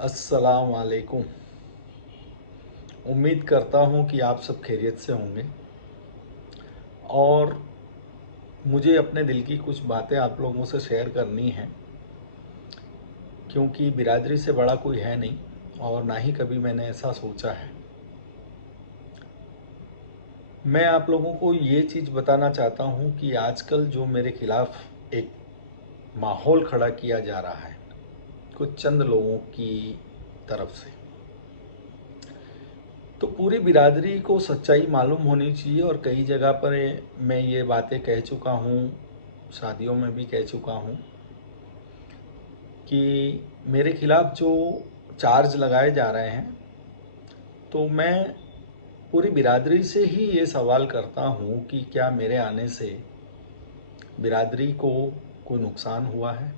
अस्सलाम वालेकुम। उम्मीद करता हूँ कि आप सब खैरियत से होंगे और मुझे अपने दिल की कुछ बातें आप लोगों से शेयर करनी हैं, क्योंकि बिरादरी से बड़ा कोई है नहीं और ना ही कभी मैंने ऐसा सोचा है। मैं आप लोगों को ये चीज़ बताना चाहता हूँ कि आजकल जो मेरे खिलाफ़ एक माहौल खड़ा किया जा रहा है कुछ चंद लोगों की तरफ से, तो पूरी बिरादरी को सच्चाई मालूम होनी चाहिए। और कई जगह पर मैं ये बातें कह चुका हूँ, शादियों में भी कह चुका हूँ कि मेरे खिलाफ़ जो चार्ज लगाए जा रहे हैं, तो मैं पूरी बिरादरी से ही ये सवाल करता हूँ कि क्या मेरे आने से बिरादरी को कोई नुकसान हुआ है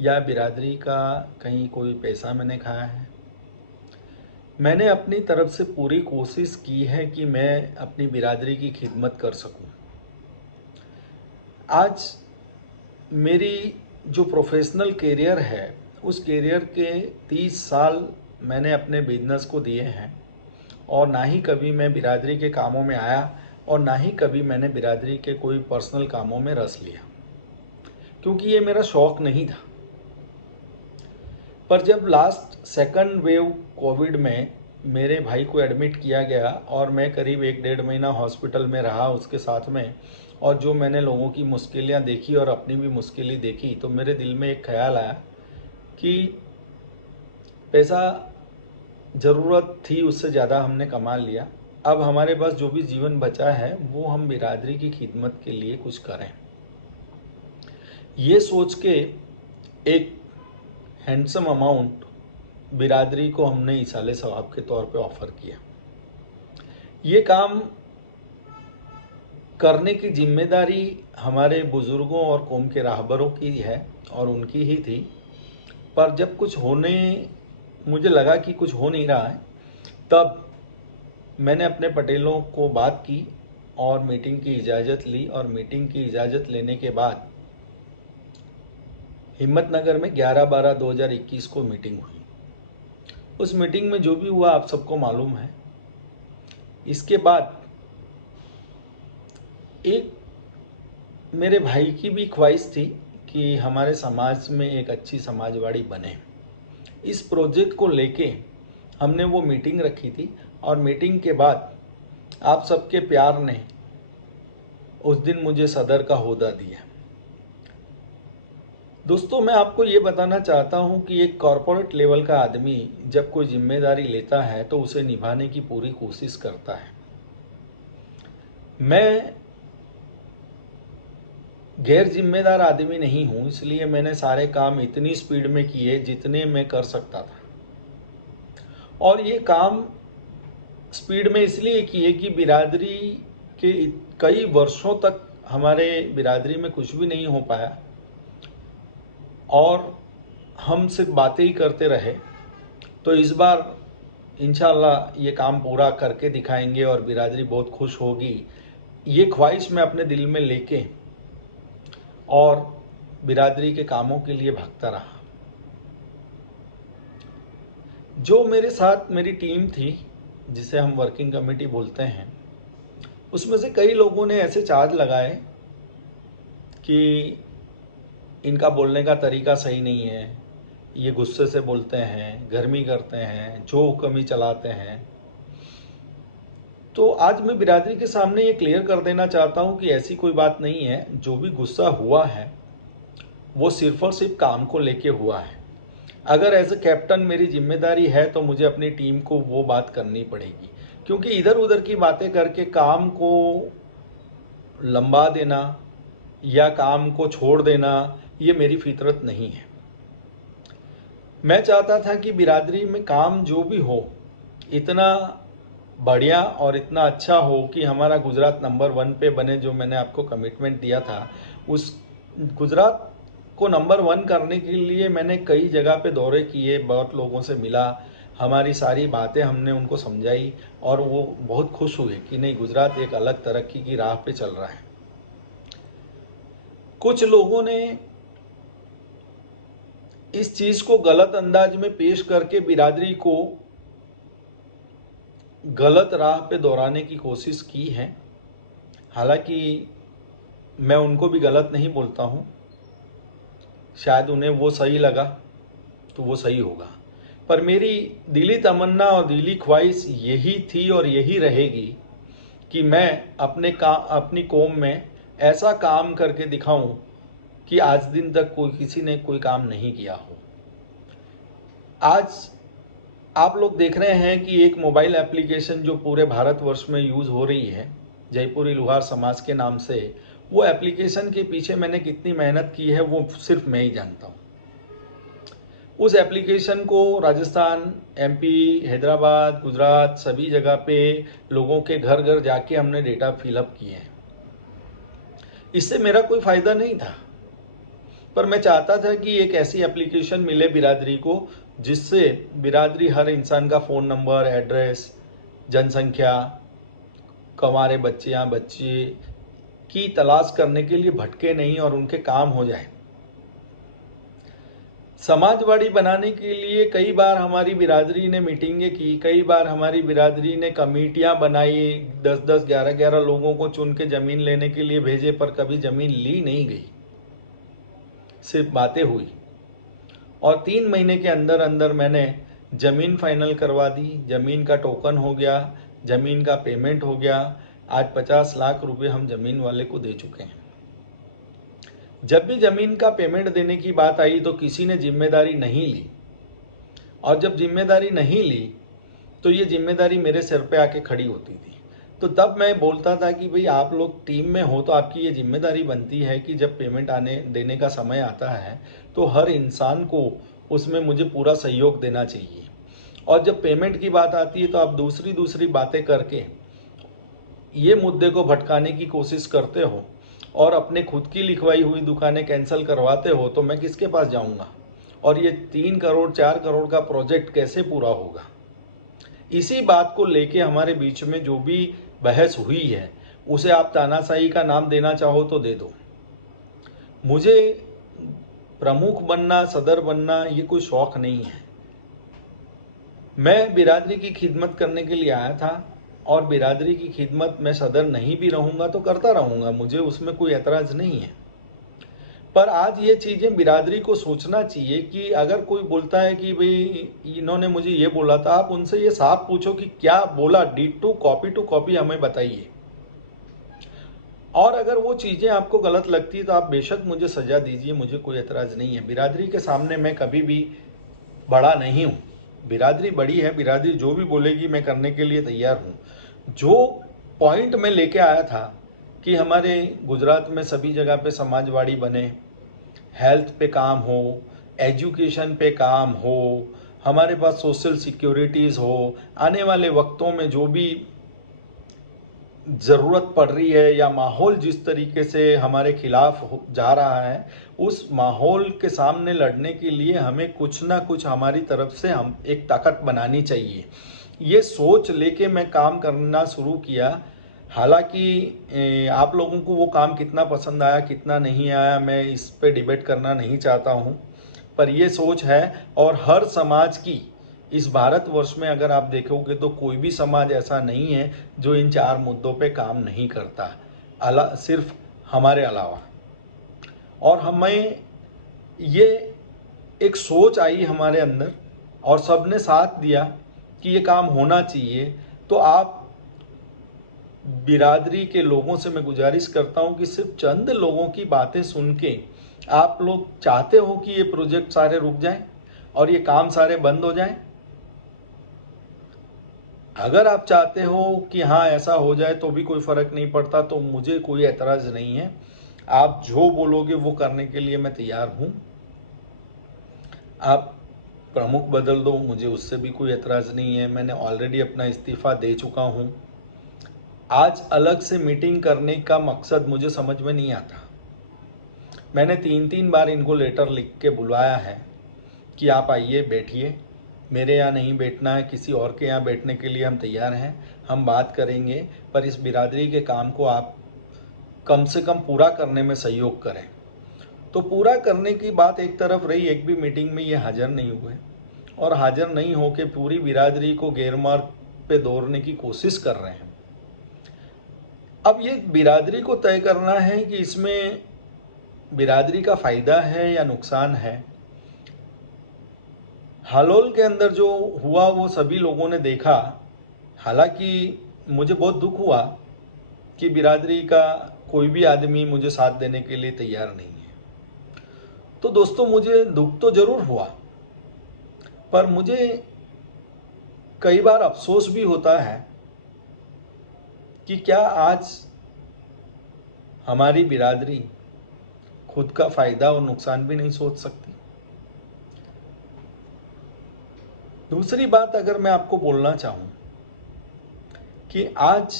या बिरादरी का कहीं कोई पैसा मैंने खाया है। मैंने अपनी तरफ से पूरी कोशिश की है कि मैं अपनी बिरादरी की खिदमत कर सकूं। आज मेरी जो प्रोफेशनल कैरियर है, उस कैरियर के 30 साल मैंने अपने बिजनेस को दिए हैं और ना ही कभी मैं बिरादरी के कामों में आया और ना ही कभी मैंने बिरादरी के कोई पर्सनल कामों में रस लिया, क्योंकि ये मेरा शौक़ नहीं था। पर जब लास्ट सेकंड वेव कोविड में मेरे भाई को एडमिट किया गया और मैं करीब 1-1.5 महीना हॉस्पिटल में रहा उसके साथ में, और जो मैंने लोगों की मुश्किलें देखी और अपनी भी मुश्किलें देखी, तो मेरे दिल में एक ख्याल आया कि पैसा ज़रूरत थी, उससे ज़्यादा हमने कमा लिया। अब हमारे पास जो भी जीवन बचा है वो हम बिरादरी की खिदमत के लिए कुछ करें। ये सोच के एक हैंडसम अमाउंट बिरादरी को हमने इसाले सवाब के तौर पे ऑफ़र किया। ये काम करने की जिम्मेदारी हमारे बुज़ुर्गों और कौम के राहबरों की है और उनकी ही थी। पर जब मुझे लगा कि कुछ हो नहीं रहा है, तब मैंने अपने पटेलों को बात की और मीटिंग की इजाज़त ली। और मीटिंग की इजाज़त लेने के बाद हिम्मतनगर में 11/12/2021 को मीटिंग हुई। उस मीटिंग में जो भी हुआ आप सबको मालूम है। इसके बाद एक मेरे भाई की भी ख्वाहिश थी कि हमारे समाज में एक अच्छी समाजवाड़ी बने। इस प्रोजेक्ट को लेके हमने वो मीटिंग रखी थी और मीटिंग के बाद आप सबके प्यार ने उस दिन मुझे सदर का ओहदा दिया। दोस्तों, मैं आपको ये बताना चाहता हूँ कि एक कॉरपोरेट लेवल का आदमी जब कोई जिम्मेदारी लेता है तो उसे निभाने की पूरी कोशिश करता है। मैं गैर जिम्मेदार आदमी नहीं हूँ, इसलिए मैंने सारे काम इतनी स्पीड में किए जितने मैं कर सकता था। और ये काम स्पीड में इसलिए किए कि बिरादरी के कई वर्षों तक हमारे बिरादरी में कुछ भी नहीं हो पाया और हम सिर्फ बातें ही करते रहे। तो इस बार इंशाल्लाह ये काम पूरा करके दिखाएंगे और बिरादरी बहुत खुश होगी। ये ख्वाहिश मैं अपने दिल में लेके और बिरादरी के कामों के लिए भागता रहा। जो मेरे साथ मेरी टीम थी, जिसे हम वर्किंग कमेटी बोलते हैं, उसमें से कई लोगों ने ऐसे चार्ज लगाए कि इनका बोलने का तरीका सही नहीं है, ये गुस्से से बोलते हैं, गर्मी करते हैं, जो हुक्म ही चलाते हैं। तो आज मैं बिरादरी के सामने ये क्लियर कर देना चाहता हूँ कि ऐसी कोई बात नहीं है। जो भी गुस्सा हुआ है वो सिर्फ और सिर्फ काम को लेके हुआ है। अगर एज ए कैप्टन मेरी जिम्मेदारी है तो मुझे अपनी टीम को वो बात करनी पड़ेगी, क्योंकि इधर उधर की बातें करके काम को लंबा देना या काम को छोड़ देना ये मेरी फितरत नहीं है। मैं चाहता था कि बिरादरी में काम जो भी हो इतना बढ़िया और इतना अच्छा हो कि हमारा गुजरात नंबर 1 पे बने। जो मैंने आपको कमिटमेंट दिया था, उस गुजरात को नंबर 1 करने के लिए मैंने कई जगह पे दौरे किए, बहुत लोगों से मिला, हमारी सारी बातें हमने उनको समझाई और वो बहुत खुश हुए कि नहीं, गुजरात एक अलग तरक्की की राह पे चल रहा है। कुछ लोगों ने इस चीज़ को गलत अंदाज में पेश करके बिरादरी को गलत राह पे दौड़ाने की कोशिश की है। हालांकि मैं उनको भी गलत नहीं बोलता हूँ, शायद उन्हें वो सही लगा तो वो सही होगा, पर मेरी दिली तमन्ना और दिली ख्वाहिश यही थी और यही रहेगी कि मैं अपनी कौम में ऐसा काम करके दिखाऊं कि आज दिन तक किसी ने कोई काम नहीं किया हो। आज आप लोग देख रहे हैं कि एक मोबाइल एप्लीकेशन जो पूरे भारतवर्ष में यूज़ हो रही है, जयपुरी लुहार समाज के नाम से, वो एप्लीकेशन के पीछे मैंने कितनी मेहनत की है वो सिर्फ मैं ही जानता हूँ। उस एप्लीकेशन को राजस्थान, एमपी, हैदराबाद, गुजरात सभी जगह पे लोगों के घर घर जाके हमने डेटा फिलअप किए हैं। इससे मेरा कोई फ़ायदा नहीं था, पर मैं चाहता था कि एक ऐसी एप्लीकेशन मिले बिरादरी को जिससे बिरादरी हर इंसान का फ़ोन नंबर, एड्रेस, जनसंख्या, कमारे बच्चे या बच्चे की तलाश करने के लिए भटके नहीं और उनके काम हो जाए। समाजवाड़ी बनाने के लिए कई बार हमारी बिरादरी ने मीटिंगें की, कई बार हमारी बिरादरी ने कमेटियां बनाई, 10-10, 11-11 लोगों को चुन के ज़मीन लेने के लिए भेजे, पर कभी ज़मीन ली नहीं गई, सिर्फ बातें हुई। और 3 महीने के अंदर अंदर मैंने ज़मीन फाइनल करवा दी, ज़मीन का टोकन हो गया, ज़मीन का पेमेंट हो गया। आज 50 लाख रुपए हम ज़मीन वाले को दे चुके हैं। जब भी ज़मीन का पेमेंट देने की बात आई तो किसी ने जिम्मेदारी नहीं ली, और जब जिम्मेदारी नहीं ली तो ये जिम्मेदारी मेरे सिर पे आके खड़ी होती थी। तो तब मैं बोलता था कि भाई आप लोग टीम में हो तो आपकी ये जिम्मेदारी बनती है कि जब पेमेंट आने देने का समय आता है तो हर इंसान को उसमें मुझे पूरा सहयोग देना चाहिए। और जब पेमेंट की बात आती है तो आप दूसरी बातें करके ये मुद्दे को भटकाने की कोशिश करते हो और अपने खुद की लिखवाई हुई दुकानें कैंसिल करवाते हो, तो मैं किसके पास जाऊंगा? और ये 3 करोड़ 4 करोड़ का प्रोजेक्ट कैसे पूरा होगा? इसी बात को लेके हमारे बीच में जो भी बहस हुई है उसे आप तानाशाही का नाम देना चाहो तो दे दो। मुझे प्रमुख बनना, सदर बनना ये कोई शौक नहीं है। मैं बिरादरी की खिदमत करने के लिए आया था और बिरादरी की खिदमत मैं सदर नहीं भी रहूँगा तो करता रहूँगा, मुझे उसमें कोई एतराज़ नहीं है। पर आज ये चीज़ें बिरादरी को सोचना चाहिए कि अगर कोई बोलता है कि भाई इन्होंने मुझे ये बोला था, आप उनसे ये साफ पूछो कि क्या बोला, डिट्टो कॉपी टू कॉपी हमें बताइए। और अगर वो चीज़ें आपको गलत लगती है तो आप बेशक मुझे सज़ा दीजिए, मुझे कोई एतराज़ नहीं है। बिरादरी के सामने मैं कभी भी बड़ा नहीं हूँ। बिरादरी बड़ी है, बिरादरी जो भी बोलेगी मैं करने के लिए तैयार हूँ। जो पॉइंट मैं लेके आया था कि हमारे गुजरात में सभी जगह पे समाजवाड़ी बने, हेल्थ पे काम हो, एजुकेशन पे काम हो, हमारे पास सोशल सिक्योरिटीज़ हो, आने वाले वक्तों में जो भी ज़रूरत पड़ रही है या माहौल जिस तरीके से हमारे खिलाफ जा रहा है, उस माहौल के सामने लड़ने के लिए हमें कुछ ना कुछ हमारी तरफ से हम एक ताकत बनानी चाहिए। ये सोच लेके मैं काम करना शुरू किया। हालांकि आप लोगों को वो काम कितना पसंद आया कितना नहीं आया मैं इस पे डिबेट करना नहीं चाहता हूँ, पर ये सोच है। और हर समाज की इस भारतवर्ष में अगर आप देखोगे तो कोई भी समाज ऐसा नहीं है जो इन 4 मुद्दों पे काम नहीं करता, सिर्फ हमारे अलावा। और हमें ये एक सोच आई हमारे अंदर और सबने साथ दिया कि ये काम होना चाहिए। तो आप बिरादरी के लोगों से मैं गुजारिश करता हूँ कि सिर्फ चंद लोगों की बातें सुन के आप लोग चाहते हो कि ये प्रोजेक्ट सारे रुक जाएं और ये काम सारे बंद हो जाएं। अगर आप चाहते हो कि हाँ ऐसा हो जाए तो भी कोई फ़र्क नहीं पड़ता, तो मुझे कोई एतराज़ नहीं है। आप जो बोलोगे वो करने के लिए मैं तैयार हूँ। आप प्रमुख बदल दो, मुझे उससे भी कोई एतराज़ नहीं है। मैंने ऑलरेडी अपना इस्तीफ़ा दे चुका हूँ। आज अलग से मीटिंग करने का मकसद मुझे समझ में नहीं आता। मैंने 3-3 बार इनको लेटर लिख के बुलवाया है कि आप आइए, बैठिए। मेरे यहाँ नहीं बैठना है, किसी और के यहाँ बैठने के लिए हम तैयार हैं, हम बात करेंगे, पर इस बिरादरी के काम को आप कम से कम पूरा करने में सहयोग करें। तो पूरा करने की बात एक तरफ रही, एक भी मीटिंग में ये हाजिर नहीं हुए और हाजिर नहीं होकर पूरी बिरादरी को गैरमार्ग पे दौड़ने की कोशिश कर रहे हैं। अब ये बिरादरी को तय करना है कि इसमें बिरादरी का फ़ायदा है या नुकसान है। हालोल के अंदर जो हुआ वो सभी लोगों ने देखा। हालांकि मुझे बहुत दुख हुआ कि बिरादरी का कोई भी आदमी मुझे साथ देने के लिए तैयार नहीं है। तो दोस्तों, मुझे दुख तो ज़रूर हुआ, पर मुझे कई बार अफसोस भी होता है कि क्या आज हमारी बिरादरी खुद का फ़ायदा और नुकसान भी नहीं सोच सकती। दूसरी बात अगर मैं आपको बोलना चाहूँ कि आज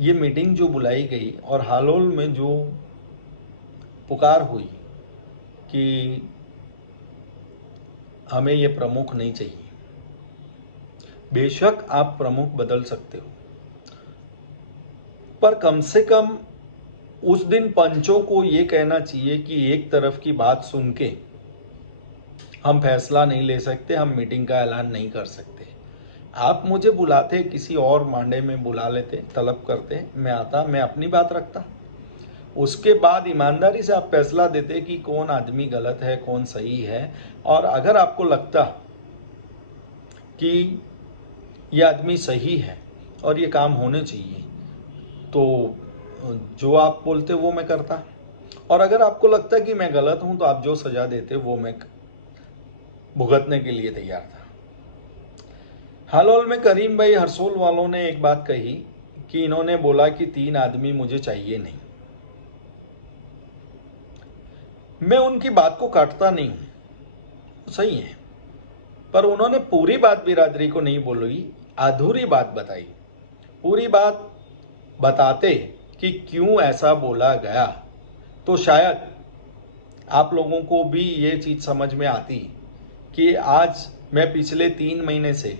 ये मीटिंग जो बुलाई गई और हालोल में जो पुकार हुई कि हमें ये प्रमुख नहीं चाहिए, बेशक आप प्रमुख बदल सकते हो, पर कम से कम उस दिन पंचों को ये कहना चाहिए कि एक तरफ की बात सुन के हम फैसला नहीं ले सकते, हम मीटिंग का ऐलान नहीं कर सकते। आप मुझे बुलाते, किसी और मांडे में बुला लेते, तलब करते, मैं आता, मैं अपनी बात रखता। उसके बाद ईमानदारी से आप फैसला देते कि कौन आदमी गलत है, कौन सही है। और अगर आपको लगता कि ये आदमी सही है और ये काम होने चाहिए, तो जो आप बोलते वो मैं करता। और अगर आपको लगता कि मैं गलत हूं, तो आप जो सजा देते वो मैं भुगतने के लिए तैयार था। हालोल में करीम भाई हरसोल वालों ने एक बात कही कि इन्होंने बोला कि 3 आदमी मुझे चाहिए नहीं। मैं उनकी बात को काटता नहीं हूं, सही है, पर उन्होंने पूरी बात बिरादरी को नहीं बोली, अधूरी बात बताई। पूरी बात बताते कि क्यों ऐसा बोला गया, तो शायद आप लोगों को भी ये चीज़ समझ में आती कि आज मैं पिछले 3 महीने से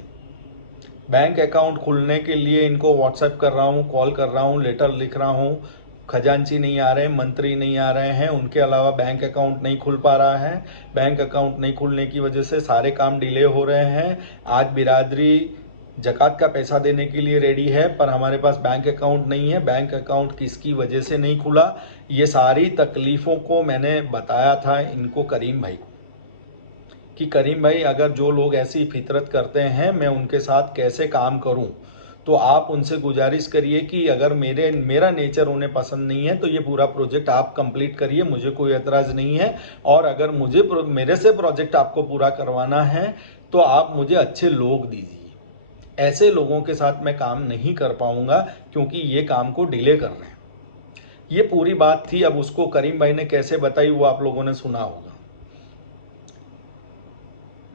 बैंक अकाउंट खुलने के लिए इनको व्हाट्सएप कर रहा हूँ, कॉल कर रहा हूँ, लेटर लिख रहा हूँ। खजांची नहीं आ रहे, मंत्री नहीं आ रहे हैं, उनके अलावा बैंक अकाउंट नहीं खुल पा रहा है। बैंक अकाउंट नहीं खुलने की वजह से सारे काम डिले हो रहे हैं। आज बिरादरी ज़कात का पैसा देने के लिए रेडी है, पर हमारे पास बैंक अकाउंट नहीं है। बैंक अकाउंट किसकी वजह से नहीं खुला, ये सारी तकलीफ़ों को मैंने बताया था इनको, करीम भाई को, कि करीम भाई अगर जो लोग ऐसी फितरत करते हैं मैं उनके साथ कैसे काम करूं। तो आप उनसे गुजारिश करिए कि अगर मेरा नेचर उन्हें पसंद नहीं है तो ये पूरा प्रोजेक्ट आप कंप्लीट करिए, मुझे कोई एतराज़ नहीं है। और अगर मेरे से प्रोजेक्ट आपको पूरा करवाना है तो आप मुझे अच्छे लोग दीजिए। ऐसे लोगों के साथ मैं काम नहीं कर पाऊंगा क्योंकि ये काम को डिले कर रहे हैं। ये पूरी बात थी। अब उसको करीम भाई ने कैसे बताई वो आप लोगों ने सुना होगा।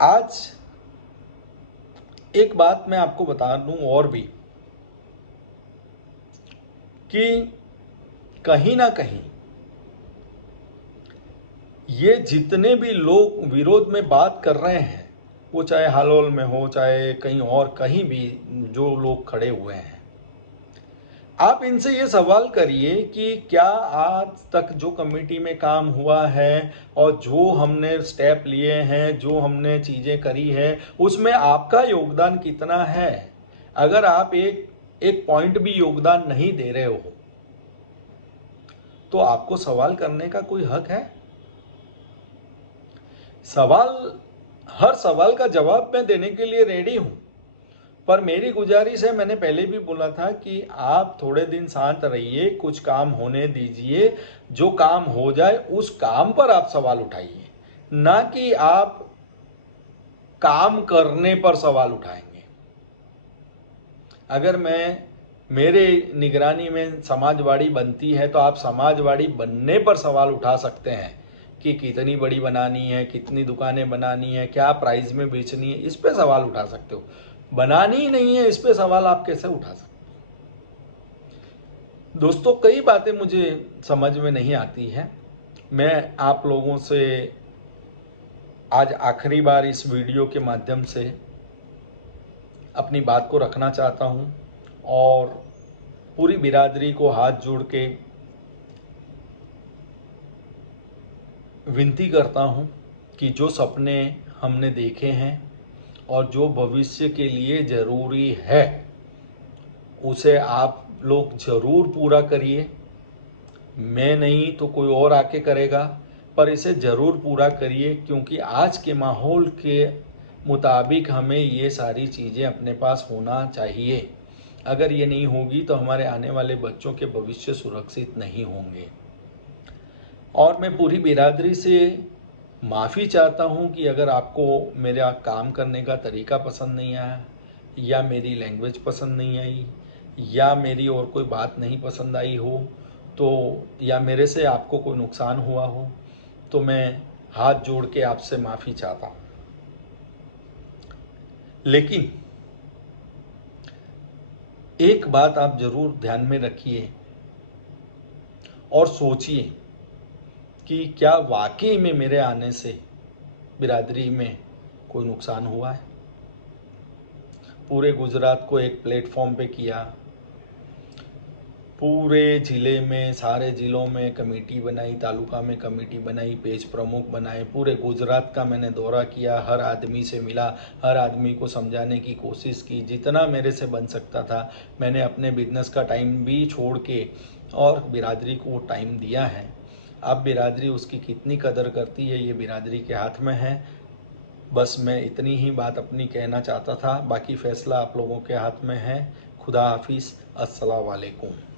आज एक बात मैं आपको बता दूं और भी, कि कहीं ना कहीं ये जितने भी लोग विरोध में बात कर रहे हैं, वो चाहे हालोल में हो चाहे कहीं और, कहीं भी जो लोग खड़े हुए हैं, आप इनसे ये सवाल करिए कि क्या आज तक जो कमेटी में काम हुआ है और जो हमने स्टेप लिए हैं, जो हमने चीज़ें करी है, उसमें आपका योगदान कितना है। अगर आप एक पॉइंट भी योगदान नहीं दे रहे हो तो आपको सवाल करने का कोई हक है। हर सवाल का जवाब मैं देने के लिए रेडी हूं, पर मेरी गुजारिश है, मैंने पहले भी बोला था कि आप थोड़े दिन शांत रहिए, कुछ काम होने दीजिए। जो काम हो जाए उस काम पर आप सवाल उठाइए, ना कि आप काम करने पर सवाल उठाएंगे। अगर मेरे निगरानी में समाजवाड़ी बनती है तो आप समाजवाड़ी बनने पर सवाल उठा सकते हैं कि कितनी बड़ी बनानी है, कितनी दुकानें बनानी है, क्या प्राइस में बेचनी है, इस पे सवाल उठा सकते हो। बनानी ही नहीं है, इस पे सवाल आप कैसे उठा सकते। दोस्तों, कई बातें मुझे समझ में नहीं आती है। मैं आप लोगों से आज आखिरी बार इस वीडियो के माध्यम से अपनी बात को रखना चाहता हूं और पूरी बिरादरी को हाथ जोड़ के विनती करता हूँ कि जो सपने हमने देखे हैं और जो भविष्य के लिए ज़रूरी है उसे आप लोग ज़रूर पूरा करिए। मैं नहीं तो कोई और आके करेगा, पर इसे ज़रूर पूरा करिए, क्योंकि आज के माहौल के मुताबिक हमें ये सारी चीज़ें अपने पास होना चाहिए। अगर ये नहीं होगी तो हमारे आने वाले बच्चों के भविष्य सुरक्षित नहीं होंगे। और मैं पूरी बिरादरी से माफ़ी चाहता हूँ कि अगर आपको मेरा काम करने का तरीका पसंद नहीं आया, या मेरी लैंग्वेज पसंद नहीं आई, या मेरी और कोई बात नहीं पसंद आई हो, तो या मेरे से आपको कोई नुकसान हुआ हो, तो मैं हाथ जोड़ के आपसे माफ़ी चाहता हूँ। लेकिन एक बात आप ज़रूर ध्यान में रखिए और सोचिए कि क्या वाकई में मेरे आने से बिरादरी में कोई नुकसान हुआ है। पूरे गुजरात को एक प्लेटफॉर्म पे किया, पूरे ज़िले में, सारे ज़िलों में कमेटी बनाई, तालुका में कमेटी बनाई, पेज प्रमुख बनाए, पूरे गुजरात का मैंने दौरा किया, हर आदमी से मिला, हर आदमी को समझाने की कोशिश की, जितना मेरे से बन सकता था। मैंने अपने बिजनेस का टाइम भी छोड़ के और बिरादरी को टाइम दिया है। अब बिरादरी उसकी कितनी कदर करती है ये बिरादरी के हाथ में है। बस मैं इतनी ही बात अपनी कहना चाहता था, बाकी फ़ैसला आप लोगों के हाथ में है। खुदा हाफिज़, अस्सलाम वालेकुम।